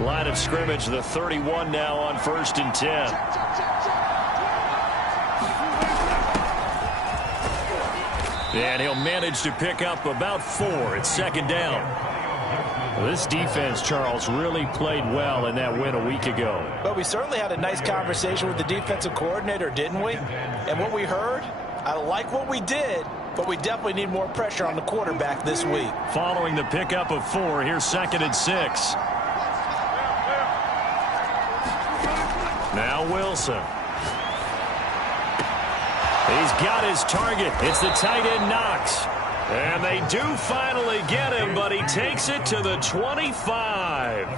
Line of scrimmage, the 31 now on 1st and 10. And he'll manage to pick up about 4. It's 2nd down. Well, this defense, Charles, really played well in that win a week ago. But we certainly had a nice conversation with the defensive coordinator, didn't we? And what we heard, I like what we did, but we definitely need more pressure on the quarterback this week. Following the pickup of 4, here's 2nd and 6. Now Wilson. He's got his target. It's the tight end Knox. And they do finally get him, but he takes it to the 25.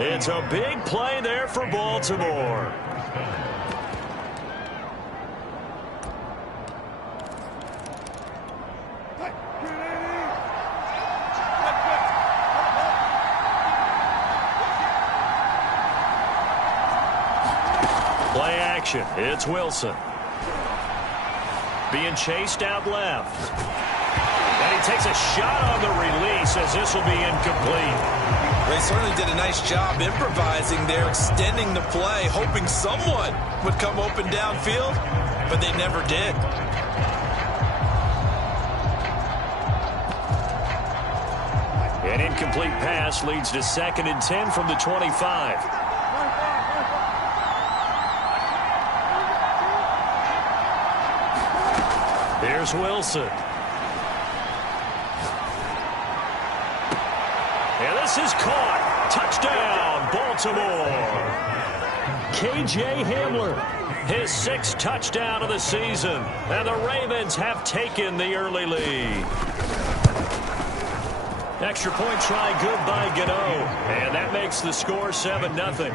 It's a big play there for Baltimore. Play action. It's Wilson. Being chased out left. And he takes a shot on the release as this will be incomplete. They certainly did a nice job improvising there, extending the play, hoping someone would come open downfield, but they never did. An incomplete pass leads to 2nd and 10 from the 25. Here's Wilson. And this is caught. Touchdown, Baltimore. KJ Hamler, his 6th touchdown of the season. And the Ravens have taken the early lead. Extra point try good by Gano. And that makes the score 7-0.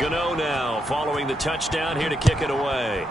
Gano now following the touchdown here to kick it away.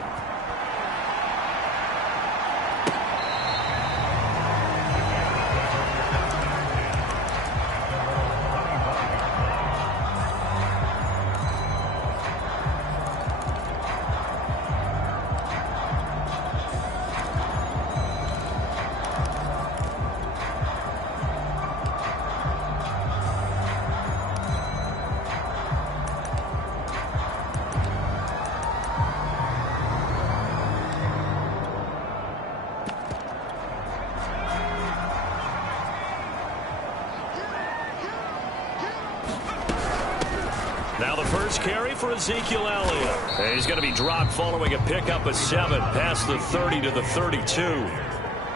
Now the first carry for Ezekiel Elliott. And he's going to be dropped following a pickup of 7 past the 30 to the 32.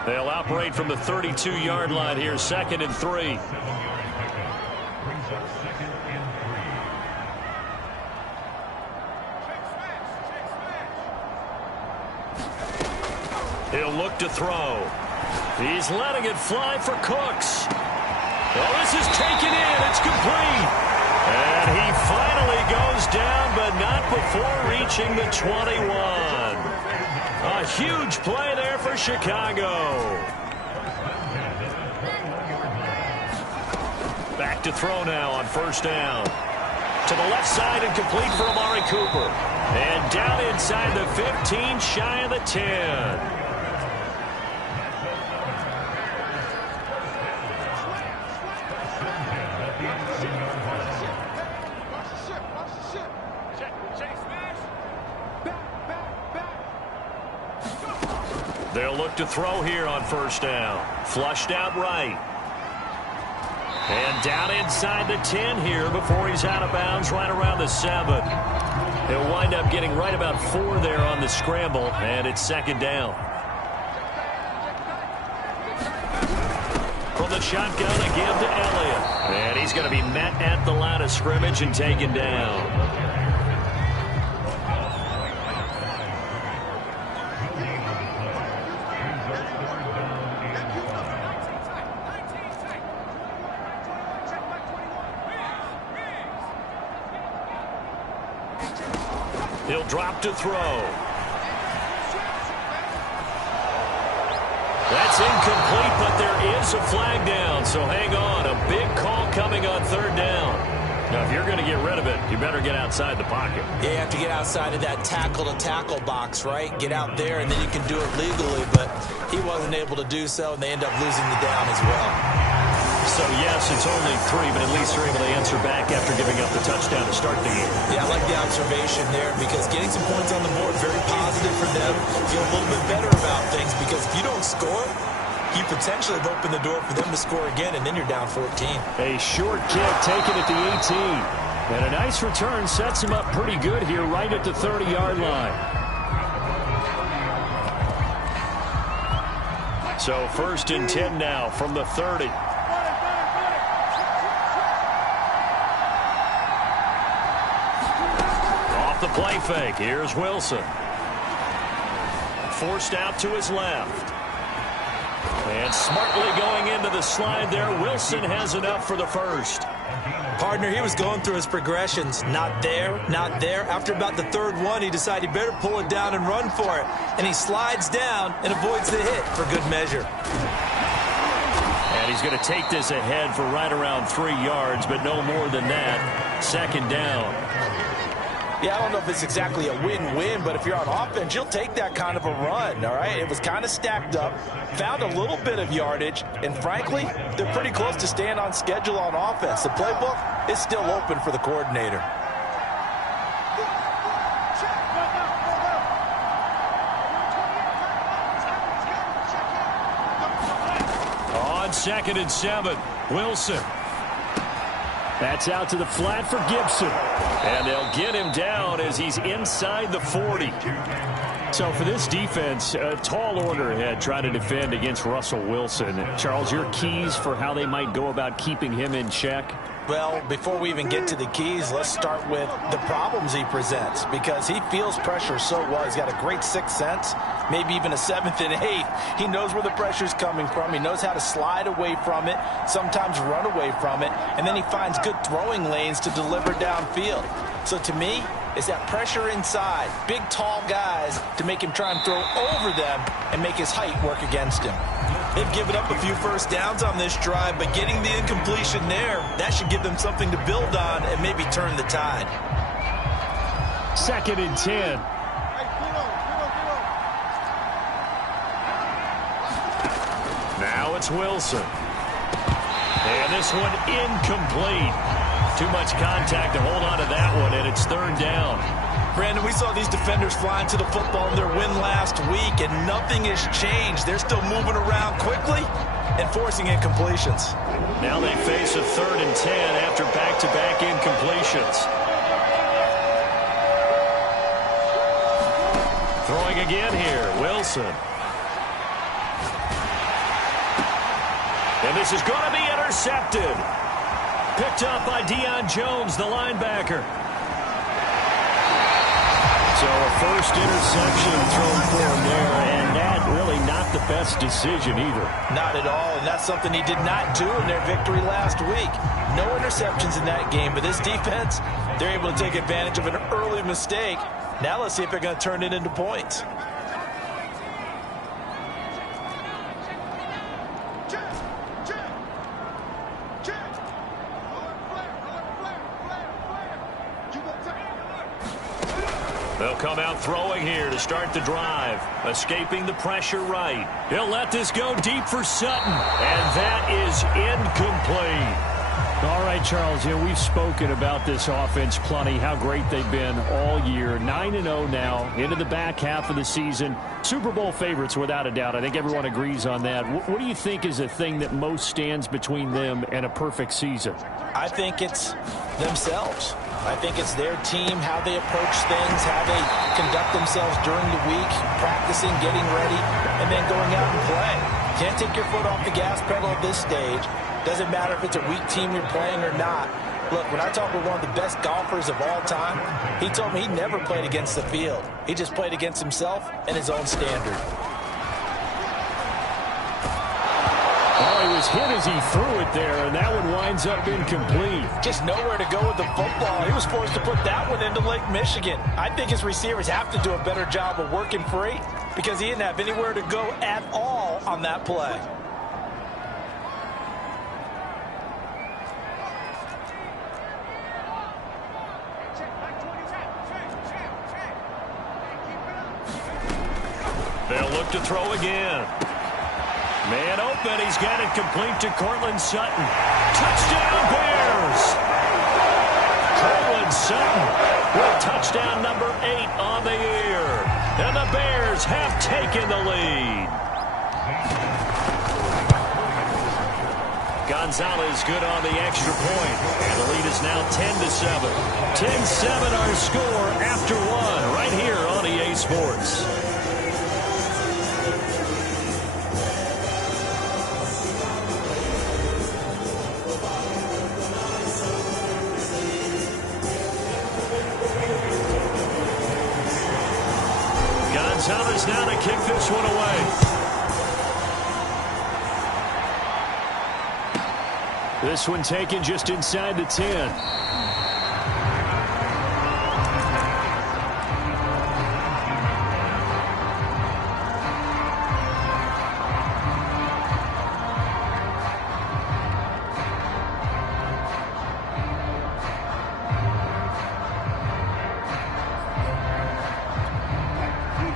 They'll operate from the 32-yard line here, 2nd and 3. He'll look to throw. He's letting it fly for Cooks. Well, this is taken in. It's complete. And he finally goes down, but not before reaching the 21. A huge play there for Chicago. Back to throw now on 1st down. To the left side and complete for Amari Cooper. And down inside the 15, shy of the 10. They'll look to throw here on 1st down. Flushed out right. And down inside the 10 here before he's out of bounds right around the 7. He'll wind up getting right about 4 there on the scramble, and it's 2nd down. From the shotgun, a give to Elliott. And he's going to be met at the line of scrimmage and taken down. He'll drop to throw. That's incomplete, but there is a flag down, so hang on. A big call coming on 3rd down. Now, if you're going to get rid of it, you better get outside the pocket. Yeah, you have to get outside of that tackle-to-tackle box, right? Get out there, and then you can do it legally, but he wasn't able to do so, and they end up losing the down as well. So, yes, it's only 3, but at least they're able to answer back after giving up the touchdown to start the game. Yeah, I like the observation there because getting some points on the board, very positive for them. Feel a little bit better about things because if you don't score, you potentially have opened the door for them to score again, and then you're down 14. A short kick taken at the 18. And a nice return sets him up pretty good here right at the 30-yard line. So 1st and 10 now from the 30. Off the play fake. Here's Wilson. Forced out to his left. And smartly going into the slide there. Wilson has enough for the first. Partner, he was going through his progressions. Not there, not there. After about the 3rd one, he decided he better pull it down and run for it. And he slides down and avoids the hit for good measure. And he's going to take this ahead for right around 3 yards, but no more than that. 2nd down. Yeah, I don't know if it's exactly a win-win, but if you're on offense, you'll take that kind of a run, all right? It was kind of stacked up, found a little bit of yardage, and frankly, they're pretty close to staying on schedule on offense. The playbook is still open for the coordinator. On 2nd and 7, Wilson. That's out to the flat for Gibson. And they'll get him down as he's inside the 40. So for this defense, a tall order ahead trying to defend against Russell Wilson. Charles, your keys for how they might go about keeping him in check? Well, before we even get to the keys, let's start with the problems he presents because he feels pressure so well. He's got a great 6th sense, maybe even a 7th and 8th. He knows where the pressure's coming from. He knows how to slide away from it, sometimes run away from it, and then he finds good throwing lanes to deliver downfield. So to me, it's that pressure inside, big, tall guys to make him try and throw over them and make his height work against him. They've given up a few 1st downs on this drive, but getting the incompletion there, that should give them something to build on and maybe turn the tide. 2nd and 10. Now it's Wilson. And this one incomplete. Too much contact to hold on to that one, and it's 3rd down. Brandon, we saw these defenders flying to the football in their win last week, and nothing has changed. They're still moving around quickly and forcing incompletions. Now they face a 3rd and 10 after back-to-back incompletions. Throwing again here, Wilson. And this is going to be intercepted. Picked up by Deion Jones, the linebacker. So a first interception thrown for him there, and that really not the best decision either. Not at all, and that's something he did not do in their victory last week. No interceptions in that game, but this defense, they're able to take advantage of an early mistake. Now let's see if they're going to turn it into points. They'll come out throwing here to start the drive. Escaping the pressure right. He'll let this go deep for Sutton. And that is incomplete. All right, Charles, we've spoken about this offense plenty, how great they've been all year. 9-0 now, into the back half of the season. Super Bowl favorites, without a doubt. I think everyone agrees on that. What do you think is the thing that most stands between them and a perfect season? I think it's themselves. I think it's their team, how they approach things, how they conduct themselves during the week, practicing, getting ready, and then going out and play. Can't take your foot off the gas pedal at this stage. Doesn't matter if it's a weak team you're playing or not. Look, when I talk with one of the best golfers of all time, he told me he never played against the field. He just played against himself and his own standard. Well, he was hit as he threw it there, and that one winds up incomplete. Just nowhere to go with the football. He was forced to put that one into Lake Michigan. I think his receivers have to do a better job of working free because he didn't have anywhere to go at all on that play. They'll look to throw again. Man open. He's got it complete to Courtland Sutton. Touchdown, Bears! Courtland Sutton with touchdown number 8 on the year. And the Bears have taken the lead. Gonzalez good on the extra point. And the lead is now 10-7. 10-7 our score after 1 right here on EA Sports. Gonzalez now to kick this one away. This one taken just inside the 10.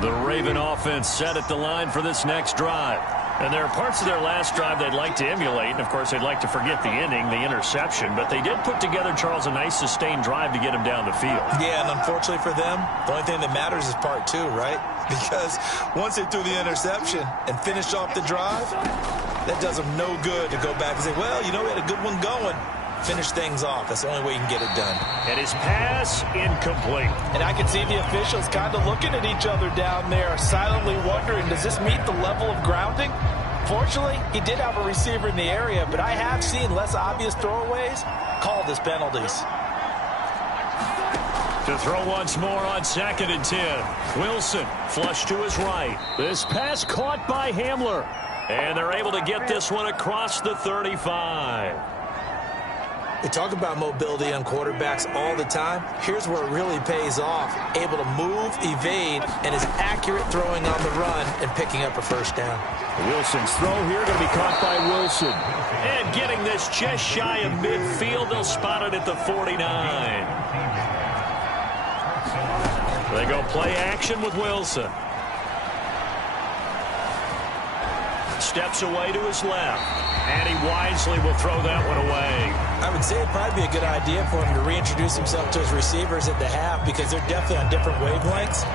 The Raven offense set at the line for this next drive. And there are parts of their last drive they'd like to emulate. And, of course, they'd like to forget the ending, the interception. But they did put together, Charles, a nice sustained drive to get him down the field. Yeah, and unfortunately for them, the only thing that matters is part 2, right? Because once they threw the interception and finished off the drive, that does them no good to go back and say, well, you know, we had a good one going. Finish things off. That's the only way you can get it done. And his pass incomplete. And I can see the officials kind of looking at each other down there, silently wondering, does this meet the level of grounding? Fortunately, he did have a receiver in the area, but I have seen less obvious throwaways called as penalties. To throw once more on 2nd and 10. Wilson flush to his right. This pass caught by Hamler. And they're able to get this one across the 35. We talk about mobility on quarterbacks all the time. Here's where it really pays off. Able to move, evade, and is accurate throwing on the run and picking up a first down. Wilson's throw here going to be caught by Wilson. And getting this just shy of midfield. They'll spot it at the 49. They go play action with Wilson. Steps away to his left. And he wisely will throw that one away. I would say it'd probably be a good idea for him to reintroduce himself to his receivers at the half because they're definitely on different wavelengths.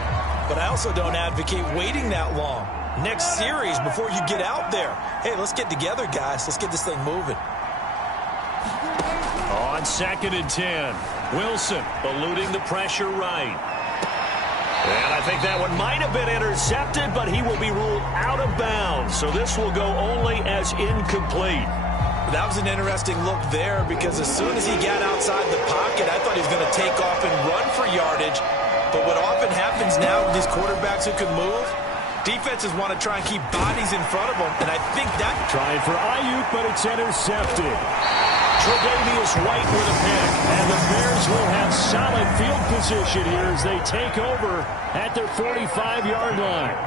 But I also don't advocate waiting that long. Next series before you get out there. Hey, let's get together, guys. Let's get this thing moving. On 2nd and 10. Wilson eluding the pressure right. And I think that one might have been intercepted, but he will be ruled out of bounds. So this will go only as incomplete. That was an interesting look there because as soon as he got outside the pocket, I thought he was going to take off and run for yardage. But what often happens now with these quarterbacks who can move, defenses want to try and keep bodies in front of them, and I think that... Trying for Ayuk, but it's intercepted. Tre'Davious White with a pick, and the Bears will have solid field position here as they take over at their 45-yard line.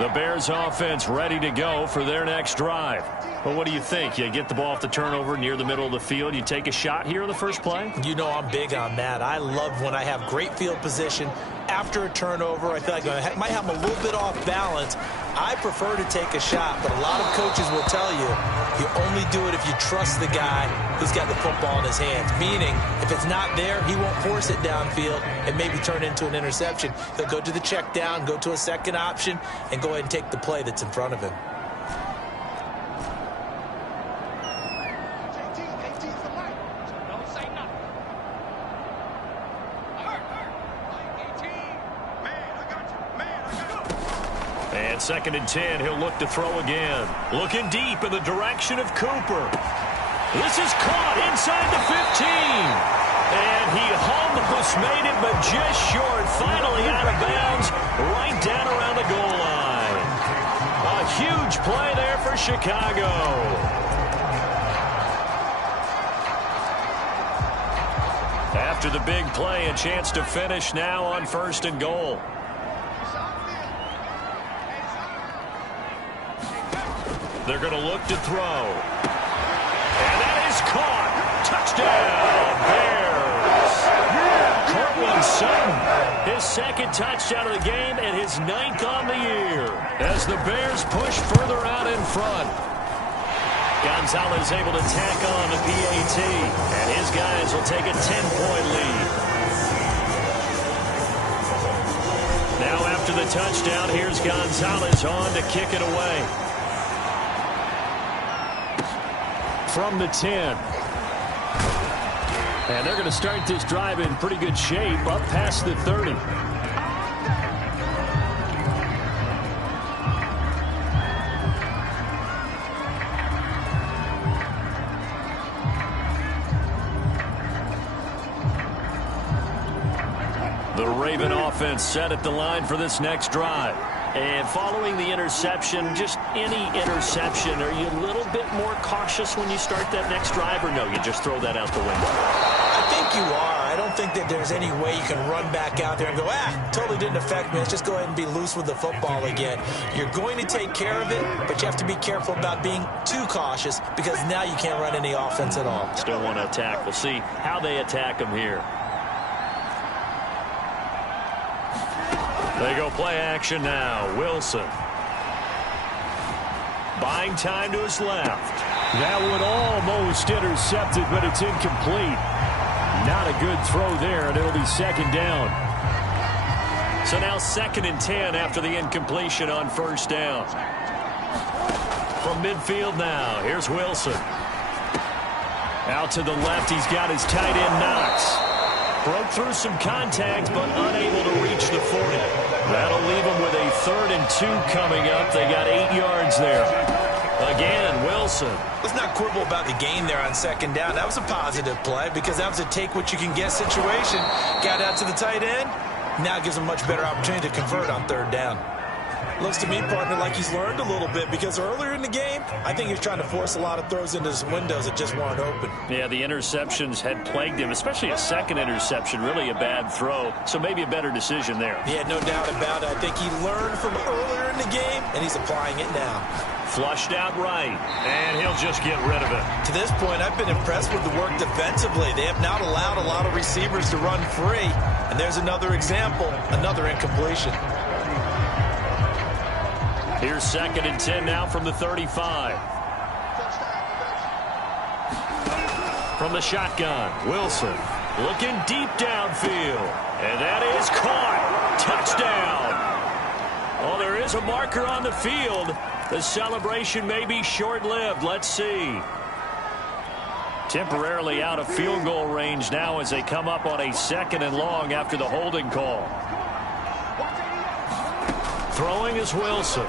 The Bears offense ready to go for their next drive. Well, what do you think? You get the ball off the turnover near the middle of the field. You take a shot here in the first play? You know I'm big on that. I love when I have great field position after a turnover. I feel like I might have a little bit off balance. I prefer to take a shot, but a lot of coaches will tell you only do it if you trust the guy who's got the football in his hands. Meaning, if it's not there, he won't force it downfield and maybe turn into an interception. He'll go to the check down, go to a second option, and go ahead and take the play that's in front of him. And 2nd and 10, he'll look to throw again. Looking deep in the direction of Cooper. This is caught inside the 15. And he almost made it, but just short. Finally out of bounds, right down around the goal line. A huge play there for Chicago. After the big play, a chance to finish now on 1st and goal. They're going to look to throw. And that is caught. Touchdown, Bears. one sudden. His second touchdown of the game and his 9th on the year as the Bears push further out in front. Gonzalez able to tack on the PAT, and his guys will take a 10-point lead. Now after the touchdown, here's Gonzalez on to kick it away. From the 10. And they're going to start this drive in pretty good shape up past the 30. The Raven offense set at the line for this next drive. And following the interception, just any interception, are you a little bit more cautious when you start that next drive, or no, you just throw that out the window? I think you are. I don't think that there's any way you can run back out there and go, totally didn't affect me. Let's just go ahead and be loose with the football again. You're going to take care of it, but you have to be careful about being too cautious because now you can't run any offense at all. Still want to attack. We'll see how they attack them here. They go play action now. Wilson. Buying time to his left. That one almost intercepted, but it's incomplete. Not a good throw there, and it'll be second down. So now 2nd and 10 after the incompletion on first down. From midfield now, here's Wilson. Out to the left, he's got his tight end Knox. Broke through some contact, but unable to reach the 40. That'll leave them with a 3rd and 2 coming up. They got 8 yards there. Again, Wilson. Let's not quibble about the gain there on 2nd down. That was a positive play because that was a take-what-you-can-get situation. Got out to the tight end. Now it gives him a much better opportunity to convert on 3rd down. Looks to me, partner, like he's learned a little bit because earlier in the game, I think he was trying to force a lot of throws into his windows that just weren't open. Yeah, the interceptions had plagued him, especially a 2nd interception, really a bad throw. So maybe a better decision there. Yeah, no doubt about it. I think he learned from earlier in the game, and he's applying it now. Flushed out right, and he'll just get rid of it. To this point, I've been impressed with the work defensively. They have not allowed a lot of receivers to run free. And there's another example, another incompletion. Here's 2nd and 10 now from the 35. From the shotgun, Wilson looking deep downfield. And that is caught. Touchdown. Oh, there is a marker on the field. The celebration may be short-lived. Let's see. Temporarily out of field goal range now as they come up on a 2nd and long after the holding call. Throwing is Wilson.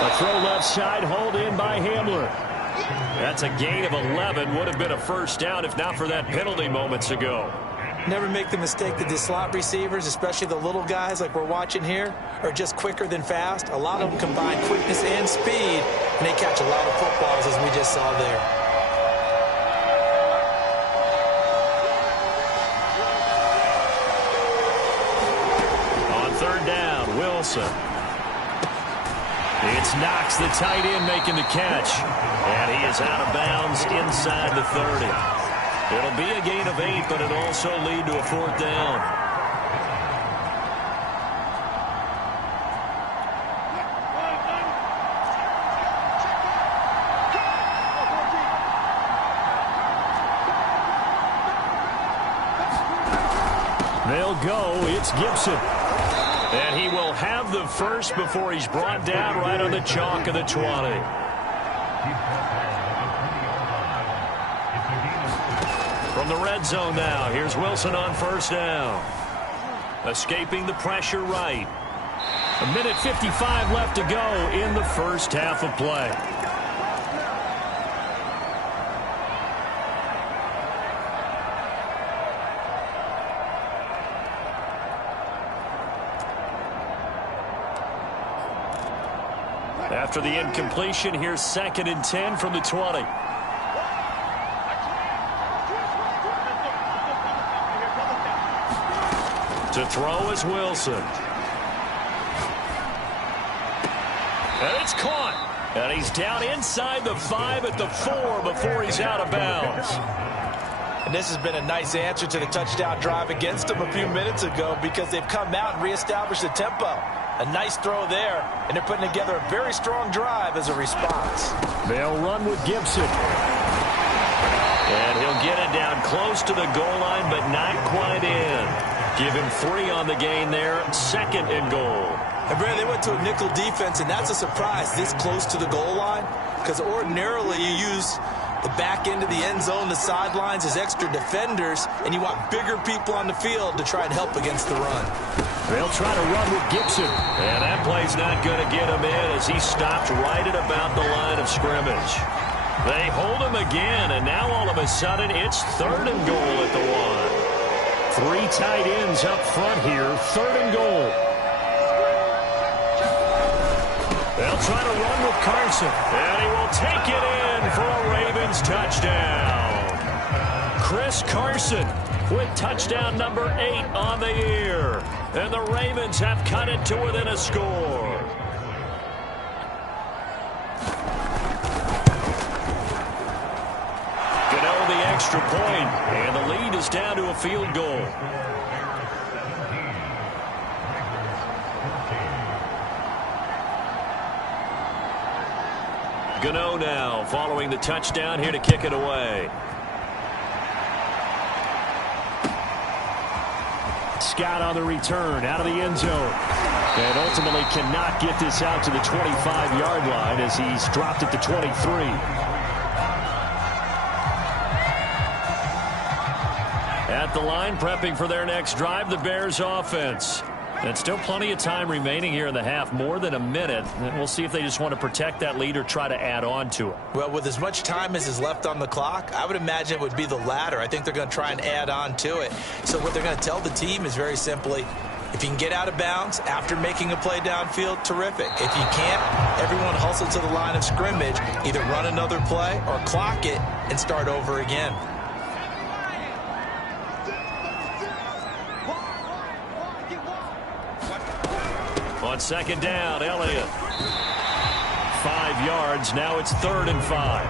A throw left side, hauled in by Hamler. That's a gain of 11. Would have been a first down if not for that penalty moments ago. Never make the mistake that the slot receivers, especially the little guys like we're watching here, are just quicker than fast. A lot of them combine quickness and speed, and they catch a lot of footballs as we just saw there. On 3rd down, Wilson. It's Knox, the tight end, making the catch. And he is out of bounds inside the 30. It'll be a gain of 8, but it'll also lead to a 4th down. They'll go. It's Gibson. And he will have the first before he's brought down right on the chalk of the 20. From the red zone now, here's Wilson on first down. Escaping the pressure right. 1:55 left to go in the first half of play. After the incompletion, here's 2nd and 10 from the 20. To throw is Wilson. And it's caught. And he's down inside the 5 at the 4 before he's out of bounds. And this has been a nice answer to the touchdown drive against them a few minutes ago because they've come out and reestablished the tempo. A nice throw there, and they're putting together a very strong drive as a response. They'll run with Gibson. And he'll get it down close to the goal line, but not quite in. Give him 3 on the gain there, 2nd and goal. And Brandon, they went to a nickel defense, and that's a surprise this close to the goal line, because ordinarily you use the back end of the end zone, the sidelines as extra defenders, and you want bigger people on the field to try and help against the run. They'll try to run with Gibson. And that play's not going to get him in as he stopped right at about the line of scrimmage. They hold him again, and now all of a sudden it's 3rd and goal at the 1. 3 tight ends up front here, 3rd and goal. They'll try to run with Carson, and he will take it in for a Ravens touchdown. Chris Carson with touchdown number 8 on the year. And the Ravens have cut it to within a score. Gano the extra point, and the lead is down to a field goal. Gano now following the touchdown here to kick it away. Scott on the return out of the end zone. And ultimately cannot get this out to the 25-yard line as he's dropped it to 23. At the line, prepping for their next drive, the Bears offense. And still plenty of time remaining here in the half, more than a minute. And we'll see if they just want to protect that lead or try to add on to it. Well, with as much time as is left on the clock, I would imagine it would be the latter. I think they're going to try and add on to it. So what they're going to tell the team is very simply, if you can get out of bounds after making a play downfield, terrific. If you can't, everyone hustle to the line of scrimmage, either run another play or clock it and start over again. On 2nd down, Elliott. 5 yards. Now it's 3rd and 5.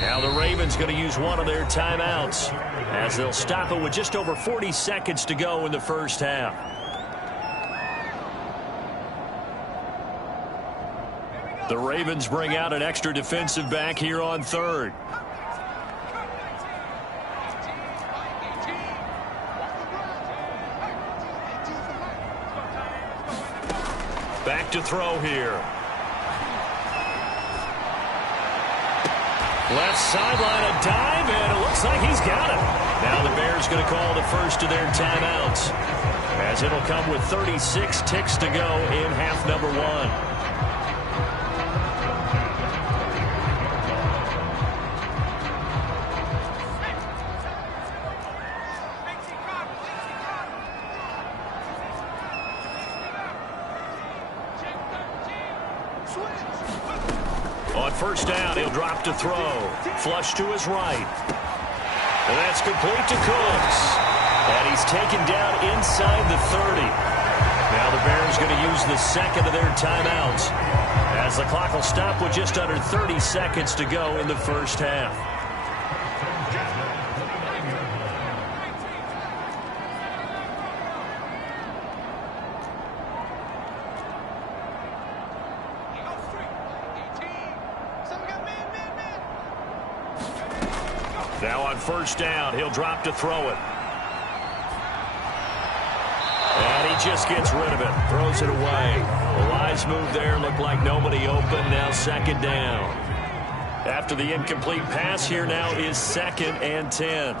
Now the Ravens going to use one of their timeouts as they'll stop it with just over 40 seconds to go in the first half. The Ravens bring out an extra defensive back here on 3rd. Back to throw here. Left sideline, a dive, and it looks like he's got it. Now the Bears going to call the first of their timeouts, as it'll come with 36 ticks to go in half number 1. On 1st down, he'll drop to throw. Flush to his right. And that's complete to Cooks. And he's taken down inside the 30. Now the Bears going to use the 2nd of their timeouts, as the clock will stop with just under 30 seconds to go in the first half. Now on 1st down, he'll drop to throw it. And he just gets rid of it, throws it away. A wise move there, looked like nobody open, now 2nd down. After the incomplete pass, here now is 2nd and 10.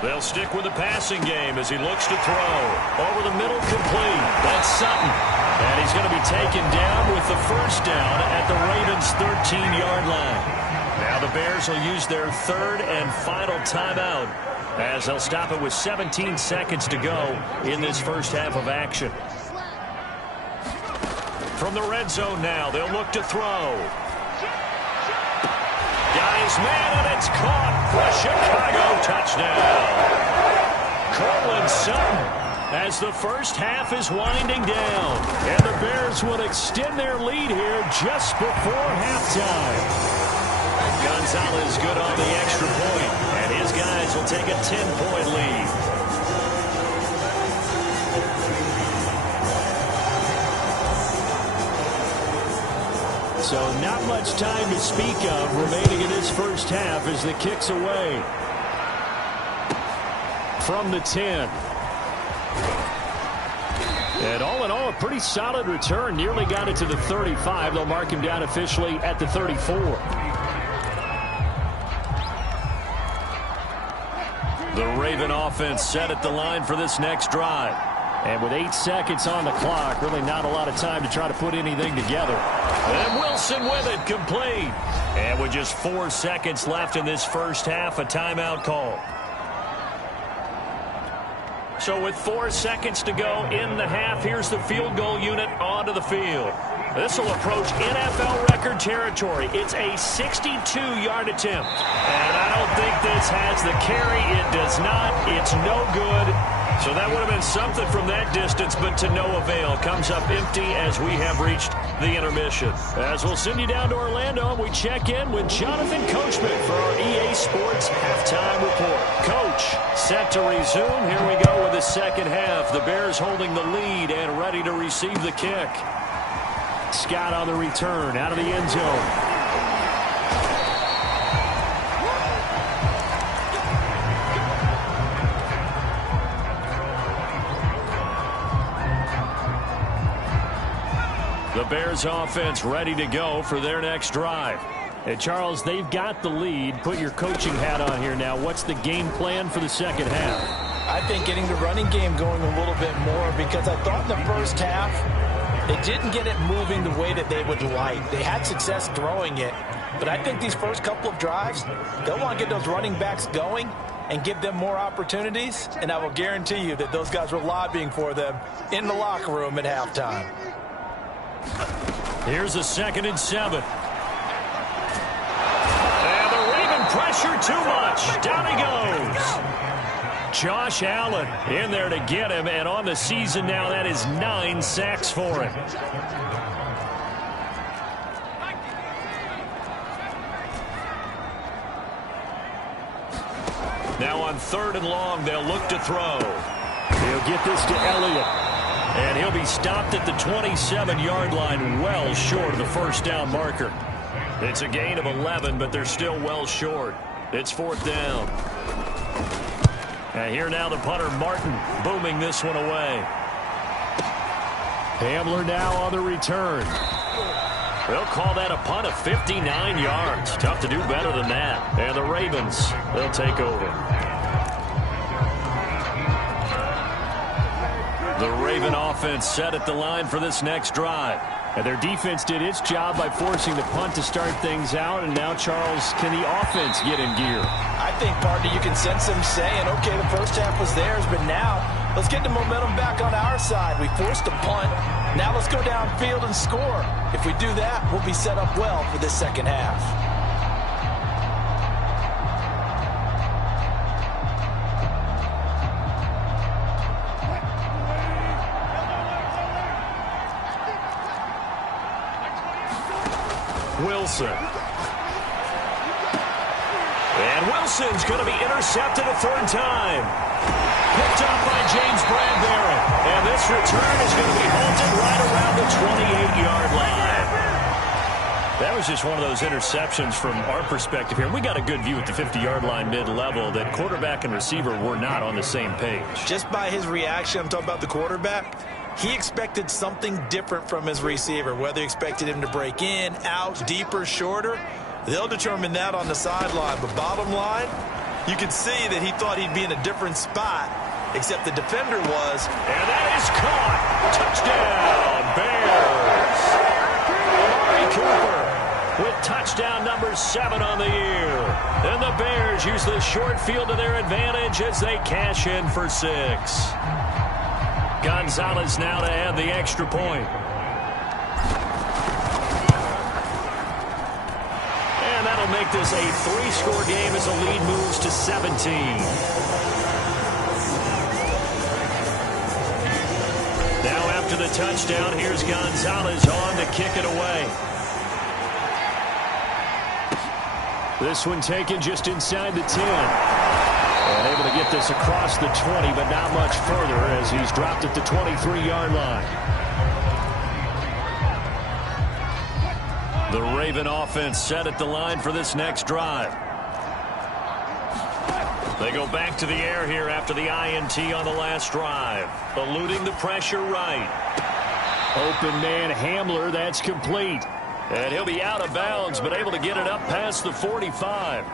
They'll stick with the passing game as he looks to throw. Over the middle, complete. That's Sutton. And he's going to be taken down with the 1st down at the Ravens' 13-yard line. Now the Bears will use their 3rd and final timeout, as they'll stop it with 17 seconds to go in this first half of action. From the red zone now, they'll look to throw. Got his man, and it's caught for a Chicago touchdown. Cortland Sutton, as the first half is winding down. And the Bears will extend their lead here just before halftime. Gonzalez good on the extra point, and his guys will take a 10-point lead. So not much time to speak of remaining in this first half as the kick's away. From the 10. And all in all, a pretty solid return. Nearly got it to the 35. They'll mark him down officially at the 34. The Raven offense set at the line for this next drive. And with 8 seconds on the clock, really not a lot of time to try to put anything together. And Wilson with it, complete. And with just 4 seconds left in this first half, a timeout call. So with 4 seconds to go in the half, here's the field goal unit onto the field. This will approach NFL record territory. It's a 62-yard attempt. And I don't think this has the carry. It does not. It's no good. So that would have been something from that distance, but to no avail. Comes up empty as we have reached the intermission. As we'll send you down to Orlando, and we check in with Jonathan Coachman for our EA Sports Halftime Report. Coach, set to resume. Here we go with the second half. The Bears holding the lead and ready to receive the kick. Scott on the return, out of the end zone. The Bears offense ready to go for their next drive. And Charles, they've got the lead. Put your coaching hat on here now. What's the game plan for the second half? I think getting the running game going a little bit more, because I thought in the first half they didn't get it moving the way that they would like. They had success throwing it, but I think these first couple of drives, they'll want to get those running backs going and give them more opportunities, and I will guarantee you that those guys were lobbying for them in the locker room at halftime. Here's a 2nd and 7. And the Raven pressure too much. Down he goes. Josh Allen in there to get him, and on the season now, that is 9 sacks for him. Now on 3rd and long, they'll look to throw. He'll get this to Elliott. And he'll be stopped at the 27-yard line, well short of the first down marker. It's a gain of 11, but they're still well short. It's 4th down. And here now the punter, Martin, booming this one away. Hamler now on the return. They'll call that a punt of 59 yards. Tough to do better than that. And the Ravens, they'll take over. The Raven offense set at the line for this next drive. And their defense did its job by forcing the punt to start things out. And now, Charles, can the offense get in gear? I think, partner, you can sense them saying, okay, the first half was theirs, but now let's get the momentum back on our side. We forced a punt. Now let's go downfield and score. If we do that, we'll be set up well for this second half. Wilson. And Wilson's going to be intercepted a 3rd time. Picked off by James Bradbury. And this return is going to be halted right around the 28-yard line. That was just one of those interceptions from our perspective here. We got a good view at the 50-yard line mid-level that quarterback and receiver were not on the same page. Just by his reaction, I'm talking about the quarterback, he expected something different from his receiver, whether he expected him to break in, out, deeper, shorter. They'll determine that on the sideline. But bottom line, you can see that he thought he'd be in a different spot, except the defender was. And that is caught. Touchdown, Bears. Amari Cooper with touchdown number 7 on the year. And the Bears use the short field to their advantage as they cash in for 6. Gonzalez now to add the extra point. And that'll to make this a 3-score game as the lead moves to 17. Now after the touchdown, here's Gonzalez on to kick it away. This one taken just inside the 10. And able to get this across the 20, but not much further as he's dropped at the 23-yard line. The Raven offense set at the line for this next drive. They go back to the air here after the INT on the last drive. Eluding the pressure right. Open man Hamler, that's complete. And he'll be out of bounds, but able to get it up past the 45.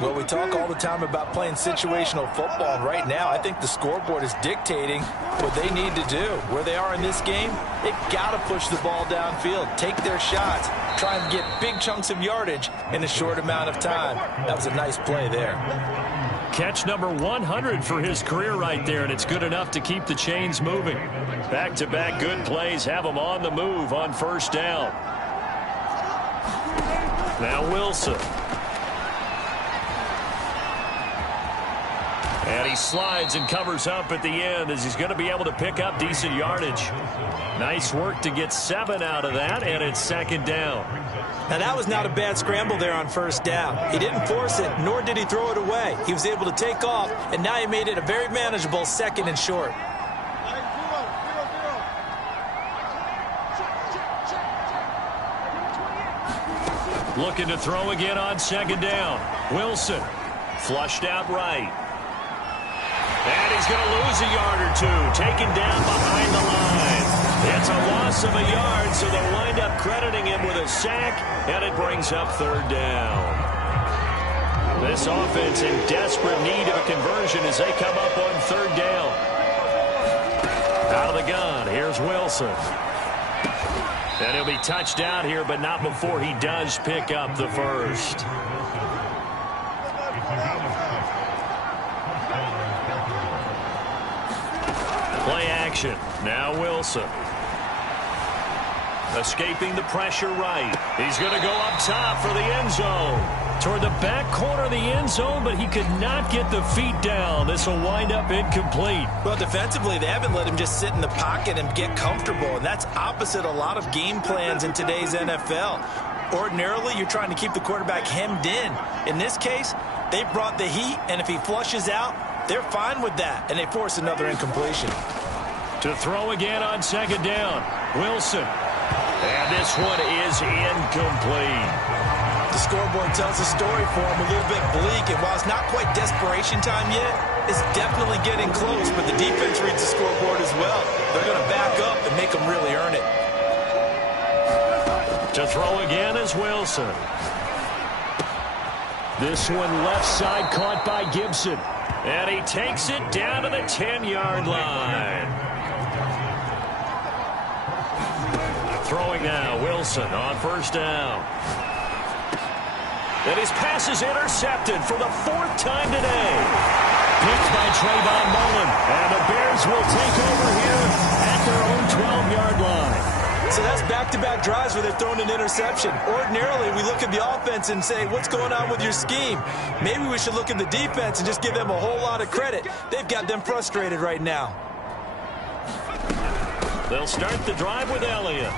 Well, we talk all the time about playing situational football, and right now I think the scoreboard is dictating what they need to do. Where they are in this game, they've got to push the ball downfield, take their shots, try and get big chunks of yardage in a short amount of time. That was a nice play there. Catch number 100 for his career right there, and it's good enough to keep the chains moving. Back-to-back good plays have him on the move on first down. Now Wilson. And he slides and covers up at the end as he's going to be able to pick up decent yardage. Nice work to get 7 out of that, and it's second down. Now, that was not a bad scramble there on first down. He didn't force it, nor did he throw it away. He was able to take off, and now he made it a very manageable second and short. Looking to throw again on second down. Wilson flushed out right. And he's going to lose a yard or two, taken down behind the line. It's a loss of a yard, so they'll wind up crediting him with a sack, and it brings up third down. This offense in desperate need of a conversion as they come up on third down. Out of the gun, here's Wilson. And he'll be touched down here, but not before he does pick up the first. Play action. Now Wilson. Escaping the pressure right. He's going to go up top for the end zone. Toward the back corner of the end zone, but he could not get the feet down. This will wind up incomplete. Well, defensively, they haven't let him just sit in the pocket and get comfortable, and that's opposite a lot of game plans in today's NFL. Ordinarily, you're trying to keep the quarterback hemmed in. In this case, they brought the heat, and if he flushes out, they're fine with that, and they force another incompletion. To throw again on second down, Wilson. And this one is incomplete. The scoreboard tells a story for him, a little bit bleak, and while it's not quite desperation time yet, it's definitely getting close, but the defense reads the scoreboard as well. They're going to back up and make them really earn it. To throw again is Wilson. This one left side caught by Gibson. And he takes it down to the 10-yard line. Throwing now, Wilson on first down. And his pass is intercepted for the 4th time today. Picked by Trayvon Mullen. And the Bears will take over here at their own 12-yard line. So that's back-to-back drives where they're throwing an interception. Ordinarily, we look at the offense and say, what's going on with your scheme? Maybe we should look at the defense and just give them a whole lot of credit. They've got them frustrated right now. They'll start the drive with Elliott.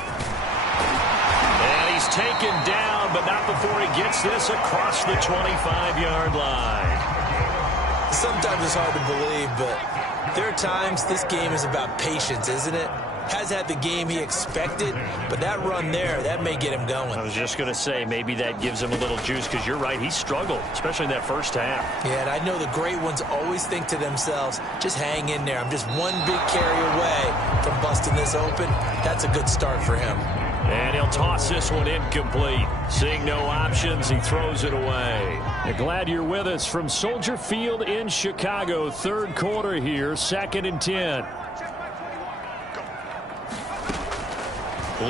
And he's taken down, but not before he gets this across the 25-yard line. Sometimes it's hard to believe, but there are times this game is about patience, isn't it? Has had the game he expected, but that run there, that may get him going. I was just going to say, maybe that gives him a little juice, because you're right, he struggled, especially in that first half. Yeah, and I know the great ones always think to themselves, just hang in there. I'm just one big carry away from busting this open. That's a good start for him. And he'll toss this one incomplete. Seeing no options, he throws it away. And glad you're with us from Soldier Field in Chicago. Third quarter here, 2nd and 10.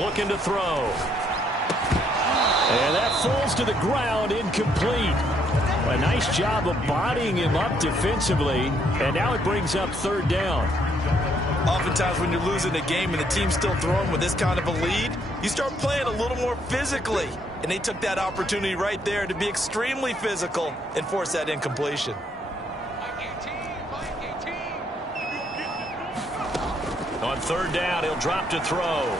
Looking to throw. And that falls to the ground, incomplete. A nice job of bodying him up defensively, and now it brings up third down. Oftentimes when you're losing a game and the team's still throwing with this kind of a lead, you start playing a little more physically. And they took that opportunity right there to be extremely physical and force that incompletion. On third down, he'll drop to throw.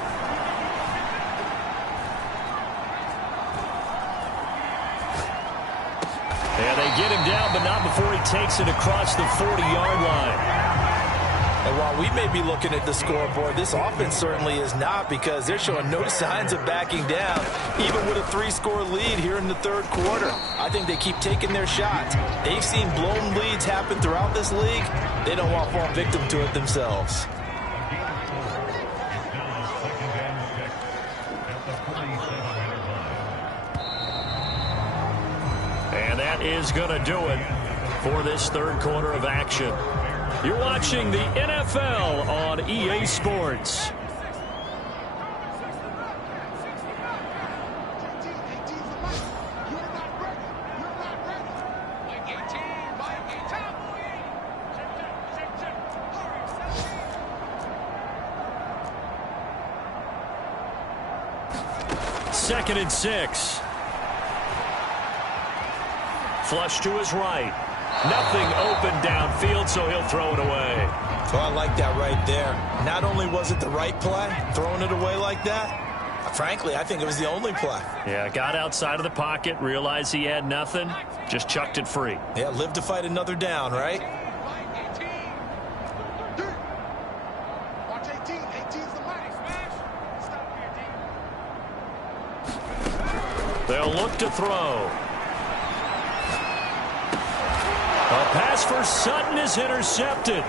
And they get him down, but not before he takes it across the 40-yard line. And while we may be looking at the scoreboard, this offense certainly is not, because they're showing no signs of backing down, even with a 3-score lead here in the third quarter. I think they keep taking their shots. They've seen blown leads happen throughout this league. They don't want to fall victim to it themselves. And that is going to do it for this third quarter of action. You're watching the NFL on EA Sports. Second and 6. Flush to his right. Nothing open downfield, so he'll throw it away. So I like that right there. Not only was it the right play, throwing it away like that, frankly, I think it was the only play. Yeah, got outside of the pocket, realized he had nothing, just chucked it free. Yeah, live to fight another down, right? They'll look to throw. A pass for Sutton is intercepted.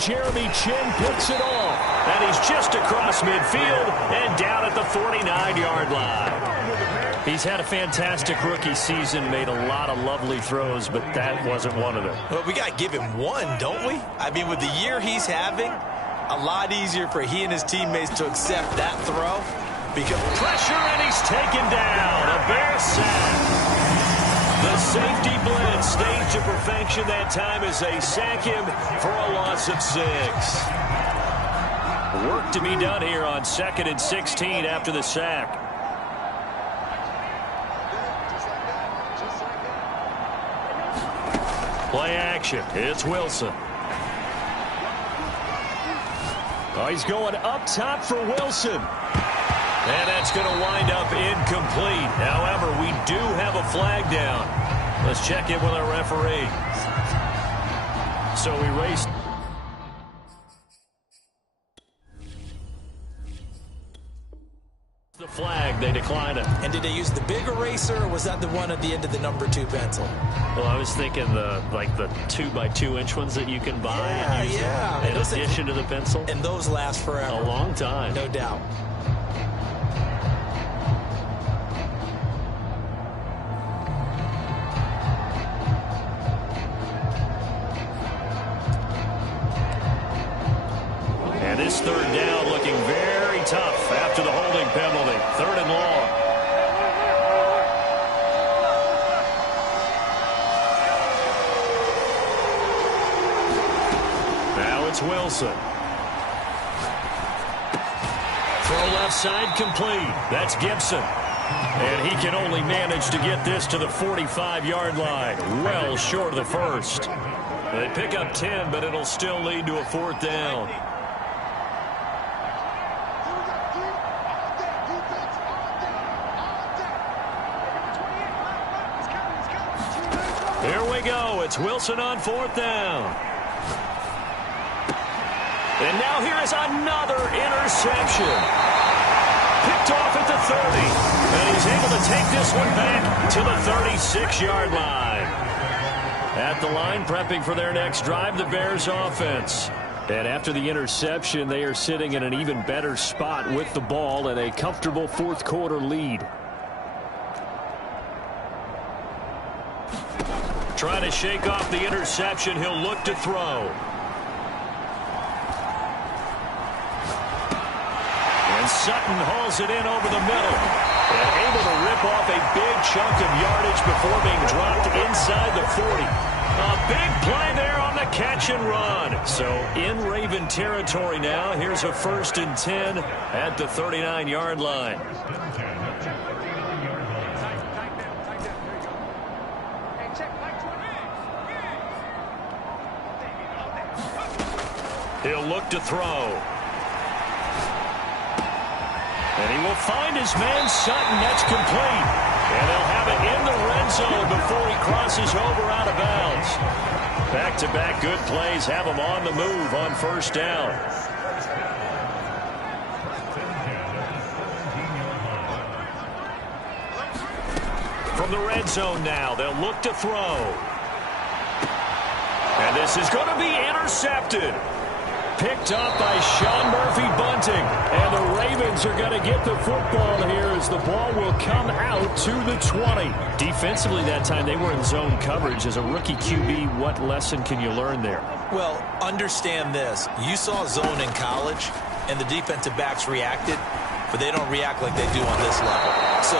Jeremy Chinn picks it off. And he's just across midfield and down at the 49-yard line. He's had a fantastic rookie season, made a lot of lovely throws, but that wasn't one of them. Well, we got to give him one, don't we? I mean, with the year he's having, a lot easier for he and his teammates to accept that throw. Because pressure, and he's taken down. A Bear sack. The safety blitz staged to perfection that time as they sack him for a loss of 6. Work to be done here on 2nd and 16 after the sack. Play action. It's Wilson. Oh, he's going up top for Wilson. And that's going to wind up incomplete. However, we do have a flag down. Let's check in with our referee. So we raced. The flag, they declined it. And did they use the big eraser, or was that the one at the end of the number 2 pencil? Well, I was thinking the 2x2 inch ones that you can buy and use in addition to the pencil. And those last forever. A long time. No doubt. This third down looking very tough after the holding penalty. 3rd and long. Now it's Wilson. Throw left side complete. That's Gibson. And he can only manage to get this to the 45-yard line. Well short of the first. They pick up 10, but it'll still lead to a 4th down. Here we go. It's Wilson on 4th down. And now here is another interception. Picked off at the 30. And he's able to take this one back to the 36-yard line. At the line, prepping for their next drive, the Bears offense. And after the interception, they are sitting in an even better spot with the ball and a comfortable 4th quarter lead. Trying to shake off the interception. He'll look to throw. And Sutton hauls it in over the middle. And able to rip off a big chunk of yardage before being dropped inside the 40. A big play there on the catch and run. So in Raven territory now. Here's a 1st and 10 at the 39-yard line. He'll look to throw. And he will find his man Sutton. That's complete. And they'll have it in the red zone before he crosses over out of bounds. Back-to-back good plays have him on the move on 1st down. From the red zone now, they'll look to throw. And this is going to be intercepted. Picked up by Sean Murphy-Bunting. And the Ravens are going to get the football here as the ball will come out to the 20. Defensively that time, they were in zone coverage. As a rookie QB, what lesson can you learn there? Well, understand this. You saw zone in college, and the defensive backs reacted, but they don't react like they do on this level. So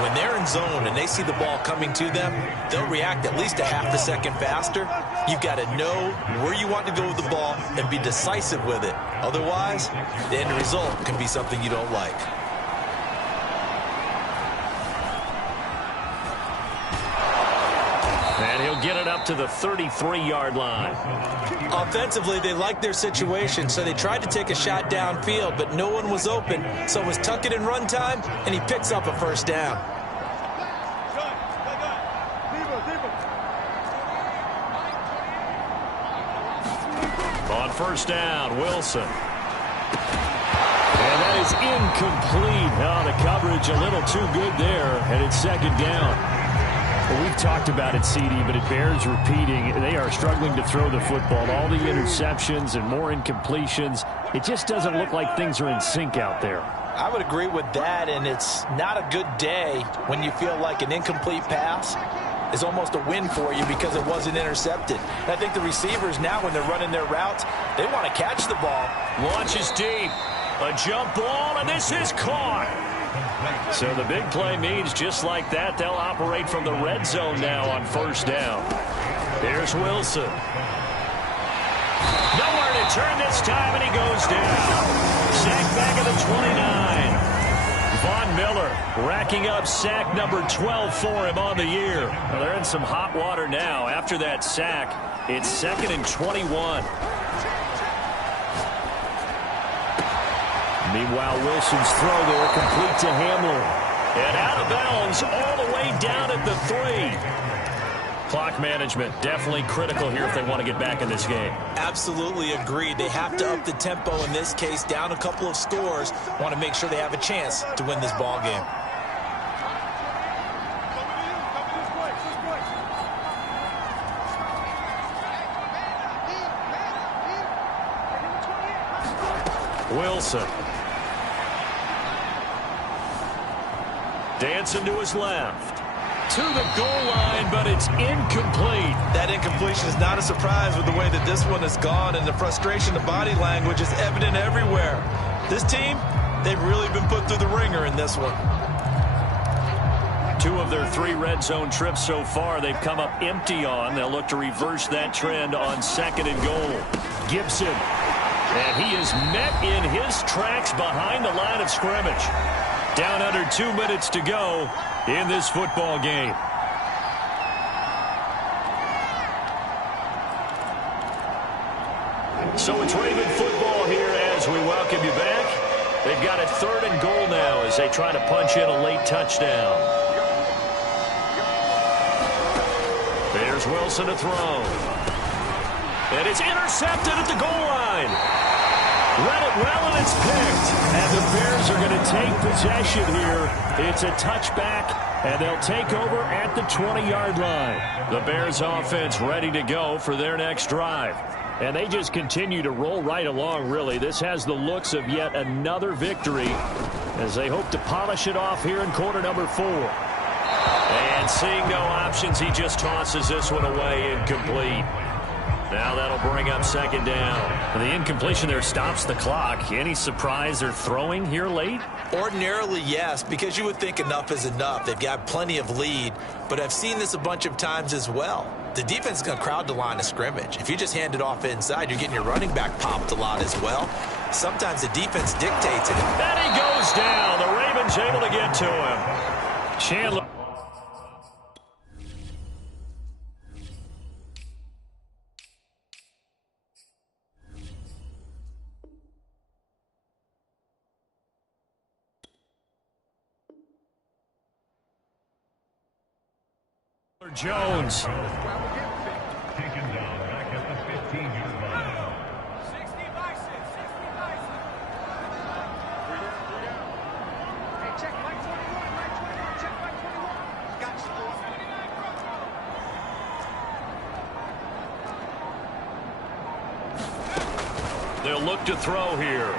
when they're in zone and they see the ball coming to them, they'll react at least a half a second faster. You've got to know where you want to go with the ball and be decisive with it. Otherwise, the end result can be something you don't like. And he'll get it up to the 33-yard line. Offensively, they liked their situation, so they tried to take a shot downfield, but no one was open. So it was tuck it in run time, and he picks up a 1st down. On 1st down, Wilson. And that is incomplete. Oh, the coverage a little too good there, and it's 2nd down. Well, we've talked about it, CD, but it bears repeating. They are struggling to throw the football. All the interceptions and more incompletions. It just doesn't look like things are in sync out there. I would agree with that, and it's not a good day when you feel like an incomplete pass is almost a win for you because it wasn't intercepted. And I think the receivers now, when they're running their routes, they want to catch the ball. Launches deep. A jump ball, and this is caught. So the big play means just like that, they'll operate from the red zone now on 1st down. Here's Wilson. Nowhere to turn this time, and he goes down. Sack back at the 29. Von Miller racking up sack number 12 for him on the year. Well, they're in some hot water now. After that sack, it's 2nd and 21. Meanwhile, Wilson's throw there complete to Hamler. And out of bounds all the way down at the 3. Clock management definitely critical here if they want to get back in this game. Absolutely agreed. They have to up the tempo in this case, down a couple of scores. Want to make sure they have a chance to win this ball game. Wilson. Dancing to his left. To the goal line, but it's incomplete. That incompletion is not a surprise with the way that this one has gone, and the frustration, the body language is evident everywhere. This team, they've really been put through the ringer in this one. 2 of their 3 red zone trips so far, they've come up empty on. They'll look to reverse that trend on 2nd and goal. Gibson. And he is met in his tracks behind the line of scrimmage. Down under 2 minutes to go in this football game. So it's Raven football here as we welcome you back. They've got it 3rd and goal now as they try to punch in a late touchdown. There's Wilson to throw. And it's intercepted at the goal line. Read it well, and it's picked. And the Bears are going to take possession here. It's a touchback, and they'll take over at the 20-yard line. The Bears offense ready to go for their next drive. And they just continue to roll right along, really. This has the looks of yet another victory as they hope to polish it off here in quarter number 4. And seeing no options, he just tosses this one away incomplete. Now that'll bring up second down. The incompletion there stops the clock. Any surprise they're throwing here late? Ordinarily, yes, because you would think enough is enough. They've got plenty of lead, but I've seen this a bunch of times as well. The defense is going to crowd the line of scrimmage. If you just hand it off inside, you're getting your running back popped a lot as well. Sometimes the defense dictates it. And he goes down. The Ravens able to get to him. Chandler. Jones. Taken down back at the 15-yard line. 60 by 6. Hey, check Mike 21. Check Mike 21. Got you. They'll look to throw here.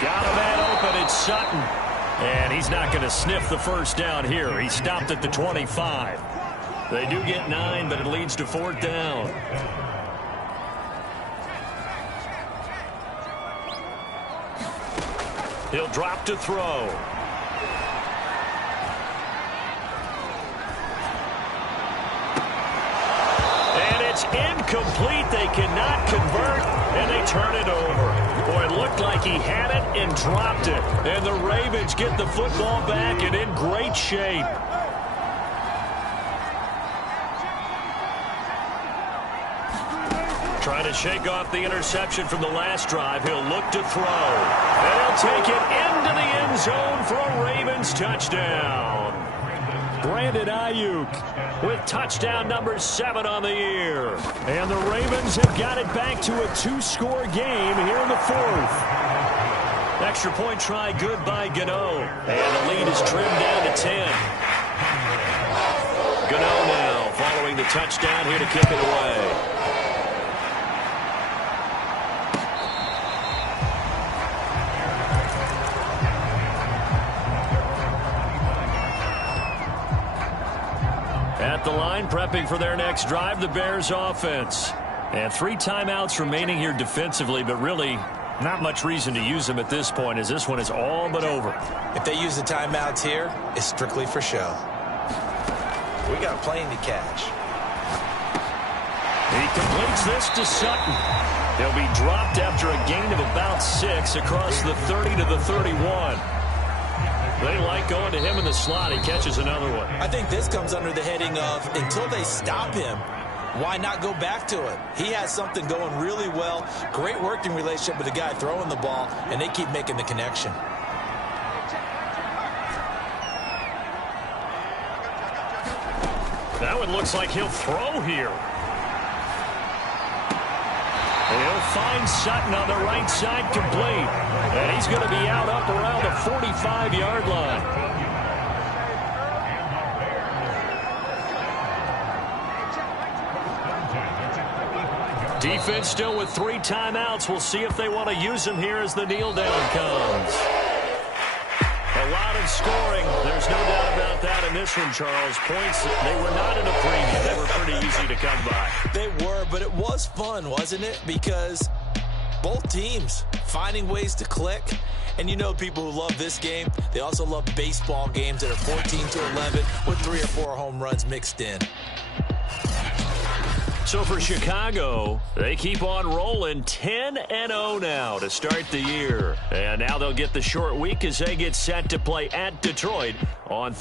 Got a man open. It's Sutton. And he's not going to sniff the first down here. He stopped at the 25. They do get 9, but it leads to 4th down. He'll drop to throw. And it's incomplete. They cannot convert, and they turn it over. Boy, it looked like he had it and dropped it. And the Ravens get the football back and in great shape. Trying to shake off the interception from the last drive. He'll look to throw. And he'll take it into the end zone for a Ravens touchdown. Brandon Ayuk with touchdown number 7 on the year. And the Ravens have got it back to a 2-score game here in the 4th. Extra point try good by Gano. And the lead is trimmed down to 10. Gano now following the touchdown here to kick it away. At the line, prepping for their next drive, the Bears offense. And 3 timeouts remaining here defensively, but really not much reason to use them at this point, as this one is all but over. If they use the timeouts here, it's strictly for show. We got a plane to catch. He completes this to Sutton. He'll be dropped after a gain of about 6 across the 30 to the 31. They like going to him in the slot. He catches another one. I think this comes under the heading of until they stop him, why not go back to it? He has something going really well. Great working relationship with the guy throwing the ball, and they keep making the connection. That one looks like he'll throw here. He'll find Sutton on the right side complete. And he's going to be out up around the 45-yard line. Defense still with 3 timeouts. We'll see if they want to use them here as the kneel down comes. A lot of scoring. There's no doubt about that in this one, Charles. Points, they were not in a preview. They were pretty easy to come by. They were, but it was fun, wasn't it? Because both teams finding ways to click. And you know people who love this game, they also love baseball games that are 14-11 with 3 or 4 home runs mixed in. So for Chicago, they keep on rolling 10-0 now to start the year. And now they'll get the short week as they get set to play at Detroit on